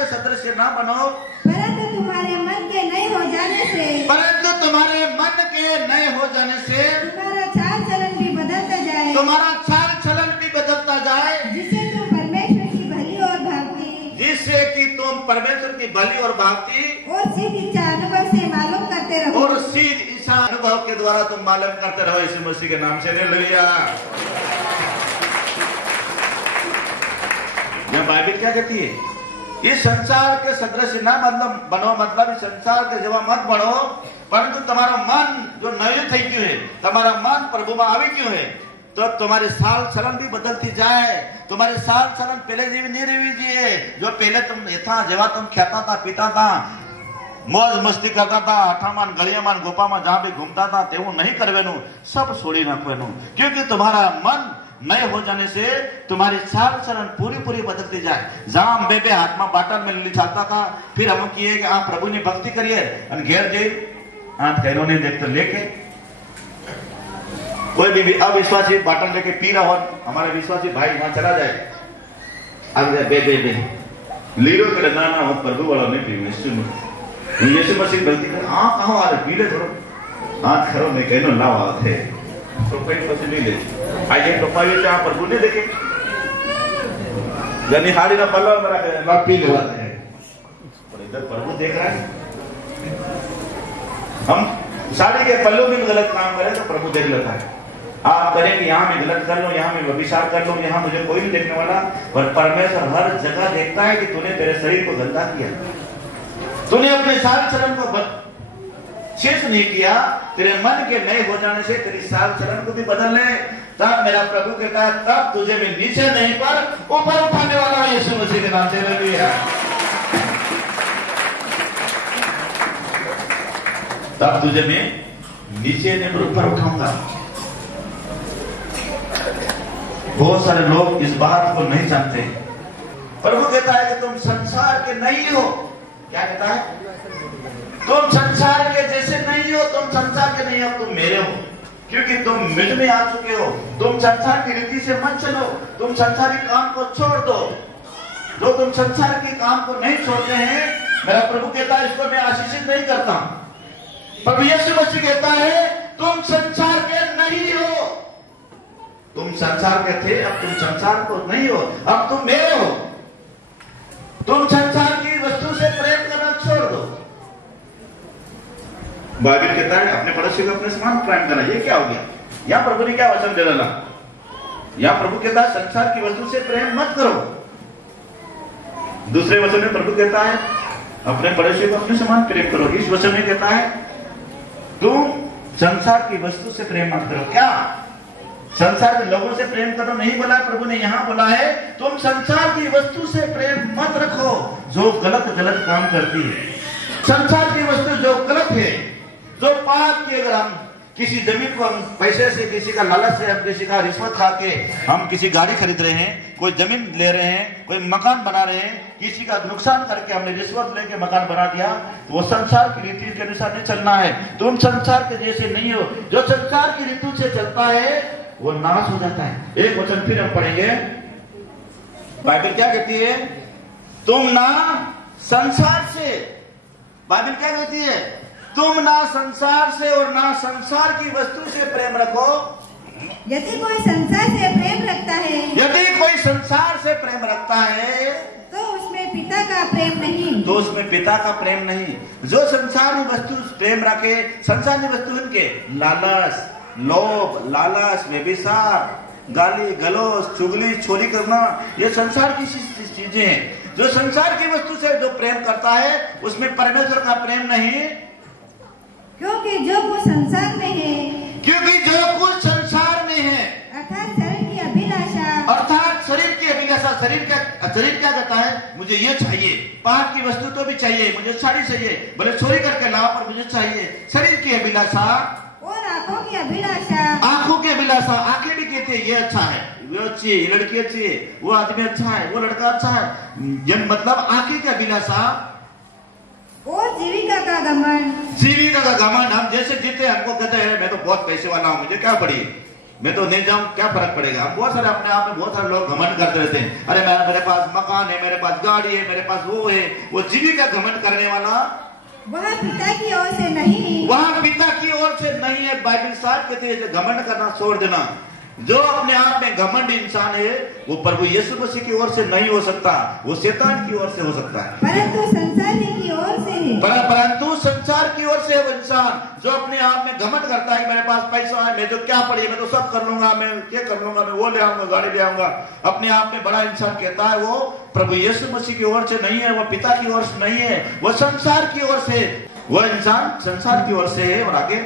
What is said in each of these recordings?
के सदृश न बनो, परंतु तुम्हारे मन के नए हो जाने से तुम्हारा चाल चलन भी बदलता जाए, जिससे तुम परमेश्वर की भली और भांति और सिद्ध इच्छा अनुभव से मालूम करते रहो, और सीध इच्छा अनुभव के द्वारा तुम मालूम करते रहो। यीशु मसीह के नाम से हालेलुया। यह बाइबल क्या कहती है? इस संसार के सदृश न बनो, मतलब इस संसार के जवा मत बढ़ो, परंतु तुम्हारा मन जो नया થઈ क्यों है, तुम्हारा मन प्रभु में आवे क्यों है, तो तुम्हारे साल चलन भी बदलती जाए। तुम्हारे साल चलन पहले नहीं रही जिए, जो पहले तुम था जवा तुम खाता था, पीता था, मौज मस्ती करता था, अठामान गलियामान गोपामा जहां भी घूमता था, तेवू नहीं करवेनु, सब छोड़ी नाखवेनु, क्योंकि तुम्हारा मन नए हो जाने से तुम्हारी चाल चलन पूरी बदलती जाए। जहां हम बेबे हाथ में बाटल में लिचाता था, फिर हम किए कि आप प्रभु ने भक्ति करिए, घेर दे हाथ कहो नहीं देखते लेके कोई भी अविश्वासी बाटल लेके पी रहा हो, हमारे विश्वासी भाई वहां चला जाए, अगर बेबे लीरो के ना हो प्रभु वाला नहीं पी, यीशु मसीह गलती कर कहो आ पी ले थोड़ा हाथ खरो नहीं कहनो लाओ थे तो कोई पसी नहीं ले आज एक टोपाई से आप प्रभु ने देखे जनी हाड़ी ना पल्लो मेरा ला पी लेवाते हैं, और इधर प्रभु देख रहा है। हम साड़ी के पल्लों में गलत काम करें तो प्रभु देख लेता है। आप करें कि यहाँ में गलत कर लो, यहाँ में व्यभिचार कर लो, यहाँ मुझे कोई नहीं देखने वाला, पर परमेश्वर हर जगह देखता है कि तूने तेरे शरीर को गंदा किया, तूने अपने साल चलन को शेष नहीं किया, तेरे मन के नए हो जाने से तेरी साल चलन को भी बदल ले। तब मेरा प्रभु कहता है तब तुझे मैं नीचे नहीं पर ऊपर उठाने वाला हूं, यीशु मसीह के नाम से हालेलुया। तब तुझे मैं नीचे नहीं पर ऊपर उठाऊंगा। बहुत सारे लोग इस बात को नहीं जानते। प्रभु कहता है कि तुम संसार के नहीं हो। क्या कहता है? तुम संसार के जैसे नहीं हो, तुम संसार के नहीं हो, तुम मेरे हो, क्योंकि तुम मिट में आ चुके हो। तुम संसार की रीति से मत चलो, तुम संसारी काम को छोड़ दो। जो तुम संसार के काम को नहीं छोड़ते हैं, मेरा प्रभु कहता है इसको मैं आशीषित नहीं करता। प्रभु यीशु मसीह कहता है तुम संसार के नहीं हो, तुम संसार के थे, अब तुम संसार को नहीं हो, अब तुम मेरे हो। तुम संसार की वस्तु से प्रेम करना छोड़ दो। बाइबल कहता है अपने पड़ोसी को अपने समान प्रेम करना। ये क्या हो गया? यहाँ प्रभु ने क्या वचन दे डाला? यहाँ प्रभु कहता है संसार की वस्तु से प्रेम मत करो। दूसरे वचन में प्रभु कहता है अपने पड़ोसी को अपने समान प्रेम करो। इस वचन में कहता है तुम संसार की वस्तु से प्रेम मत करो। क्या संसार के लोगों से प्रेम करो नहीं बोला है प्रभु ने, यहाँ बोला है तुम संसार की वस्तु से प्रेम मत रखो जो गलत काम करती है। संसार की वस्तु जो गलत है, जो पाप की, अगर हम किसी जमीन को हम पैसे से, किसी का लालच से, हम किसी का रिश्वत खा के हम किसी गाड़ी खरीद रहे हैं, कोई जमीन ले रहे हैं, कोई मकान बना रहे हैं, किसी का नुकसान करके हमने रिश्वत लेके मकान बना दिया, तो वो संसार की रीति के अनुसार नहीं चलना है। तुम संसार के जैसे नहीं हो। जो संसार की रीति से चलता है वो नाश हो जाता है। एक वचन फिर हम पढ़ेंगे। बाइबल क्या कहती है? तुम ना संसार से, बाइबल क्या कहती है? तुम ना संसार से और ना संसार की वस्तु से प्रेम रखो। यदि कोई संसार से प्रेम रखता है, यदि कोई संसार से प्रेम रखता है तो उसमें पिता का प्रेम नहीं, तो उसमें पिता का प्रेम नहीं। जो संसारी वस्तु प्रेम रखे, संसारी वस्तु इनके लालच, लोभ, लालच, व्यभिचार, गाली गलौज, चुगली, चोरी करना, ये संसार की चीजें हैं। जो संसार की वस्तु से जो प्रेम करता है उसमें परमेश्वर का प्रेम नहीं, क्योंकि जो कुछ संसार में है, क्योंकि जो कुछ संसार में है अर्थात शरीर की अभिलाषा, अर्थात शरीर की अभिलाषा। शरीर क्या कहता है? मुझे ये चाहिए, पाप की वस्तु तो भी चाहिए, मुझे साड़ी चाहिए, भले चोरी करके लाओ पर मुझे चाहिए। शरीर की अभिलाषा और आंखों की अभिलाषा, आंखों की अभिलाषा। आंखें भी कहते हैं ये अच्छा है, वो अच्छी है, ये लड़की अच्छी है, वो आदमी अच्छा है, वो लड़का अच्छा है, जन मतलब आंखें की अभिलाषा और जीविका का घमंड। जीविका का घमंड। हम जैसे जीते हमको कहते हैं मैं तो बहुत पैसे वाला हूँ, मुझे क्या पड़ी, मैं तो नहीं जाऊं, क्या फर्क पड़ेगा। हम बहुत सारे अपने आप में बहुत सारे लोग घमंड करते रहते हैं, अरे मेरे पास मकान है, मेरे पास गाड़ी है, मेरे पास वो है। वो जीविका घमंड करने वाला वह पिता की ओर से नहीं, वह पिता की ओर से नहीं है। बाइबल साफ कहती है घमंड करना छोड़ देना। जो अपने आप में घमंड इंसान है वो प्रभु यीशु मसीह की ओर से नहीं हो सकता, वो शैतान की ओर से हो सकता है। परंतु संसार की ओर से है, परंतु संसार की ओर से वो इंसान जो अपने आप में घमंड करता है, मेरे पास पैसा है, मैं तो क्या पड़ी, मैं तो सब कर लूंगा, मैं क्या कर लूंगा, मैं वो ले आऊंगा, गाड़ी ले आऊंगा। अपने आप में बड़ा इंसान कहता है, वो प्रभु यीशु मसीह की ओर से नहीं है, वो पिता की ओर से नहीं है, वो संसार की ओर से, वो इंसान संसार की ओर से है। और आगे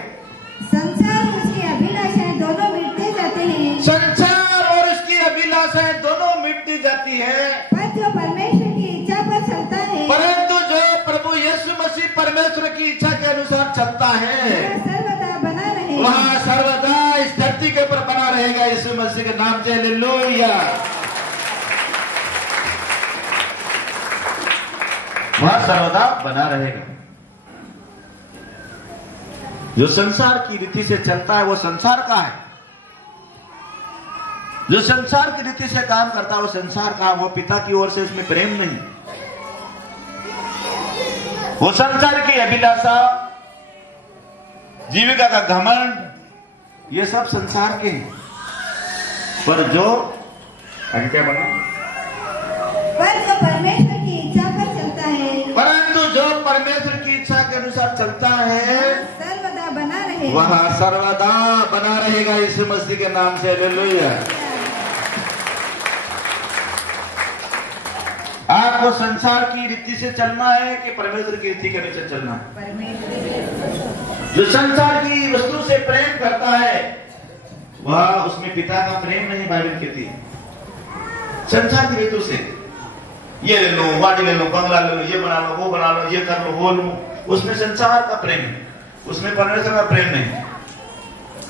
संसार उसकी अभिलाषाएं दोनों मिटते जाते हैं, संसार और उसकी अभिलाषाएं दोनों मिटती जाती है, पर जो परमेश्वर की इच्छा पर चलता है, परंतु जो प्रभु यीशु मसीह परमेश्वर की इच्छा के अनुसार चलता है वह सर्वदा बना रहेगा, वह सर्वदा इस धरती के ऊपर बना रहेगा। यीशु मसीह के नाम से हालेलुया। वह सर्वदा बना रहेगा। जो संसार की रीति से चलता है वो संसार का है, जो संसार की रीति से काम करता है वो संसार का, वो पिता की ओर से उसमें प्रेम नहीं। वो संसार की अभिलाषा, जीविका का घमंड, ये सब संसार के हैं। पर जो आगे क्या बना, पर जो परमेश्वर की इच्छा पर चलता है, परंतु जो परमेश्वर की इच्छा के अनुसार चलता है सर्वदा बना रहेगा, वह सर्वदा बना रहेगा। यीशु मसीह के नाम से हालेलुया। आपको संसार की रीति से चलना है कि परमेश्वर की रीति के अनुसार चलना है। जो संसार की वस्तु से प्रेम करता है वह उसमें पिता का प्रेम नहीं, बाइबल कहती है। संसार की रीति से ये ले लो, गाड़ी ले लो, बंगला ले लो, ये बना लो, वो बना लो, ये कर लो, वो लो, उसमें संसार का प्रेम है, उसमें परमेश्वर का प्रेम नहीं।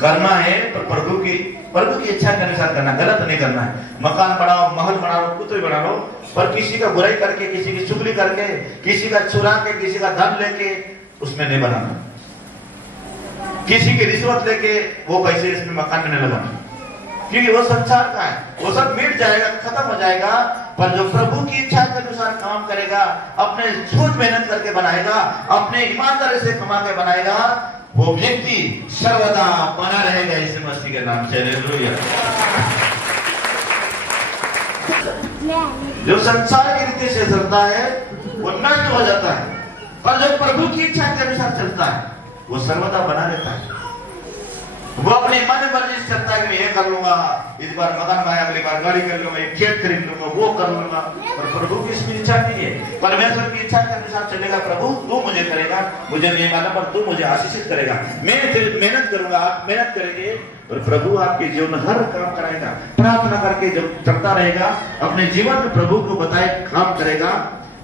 करना है पर प्रभु की इच्छा के अनुसार करना, गलत नहीं करना है। मकान बनाओ, महल बनाओ, कुछ भी बना लो, पर किसी का बुराई करके, किसी की चुगली करके, किसी का चुरा के, किसी का धन लेके उसमें नहीं बनाना। किसी की रिश्वत लेके वो पैसे इसमें मकान में नहीं लगाना, क्योंकि वो संसार का है, वो सब मिट जाएगा, खत्म हो जाएगा। पर जो प्रभु की इच्छा के अनुसार काम करेगा, अपने सोच मेहनत करके बनाएगा, अपने ईमानदारी से कमा के बनाएगा, वो व्यक्ति सर्वदा बना रहेगा। यीशु मसीह के नाम से हालेलुया। जो संसार की रीति से चलता है वो नष्ट हो जाता है, और जो प्रभु की इच्छा के अनुसार चलता है वो सर्वदा बना रहता है। वो अपनी मन मर्जी से चलता है कि मैं ये कर लूंगा, इस बार मकान बनाया, अगली बार गाड़ी कर लूंगा, एक खेत खरीद लूंगा, वो कर लूंगा। पर प्रभु की इसमें इच्छा नहीं है। परमेश्वर की इच्छा के अनुसार चलेगा। प्रभु तू मुझे करेगा, मुझे नहीं माना, पर तू मुझे आशीषित करेगा। मैं मेहनत करूंगा, आप मेहनत करेंगे, और प्रभु आपके जीवन में हर काम कराएगा। प्रार्थना करके जब चलता रहेगा, अपने जीवन में प्रभु को बताए काम करेगा,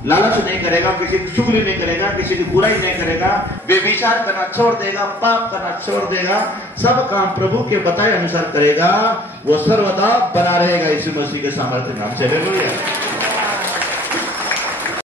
लालच नहीं करेगा, किसी की चुगली नहीं करेगा, किसी की बुराई नहीं करेगा, बेविचार करना छोड़ देगा, पाप करना छोड़ देगा, सब काम प्रभु के बताए अनुसार करेगा, वो सर्वदा बना रहेगा। यीशु मसीह के सामर्थ्य नाम से हालेलुया।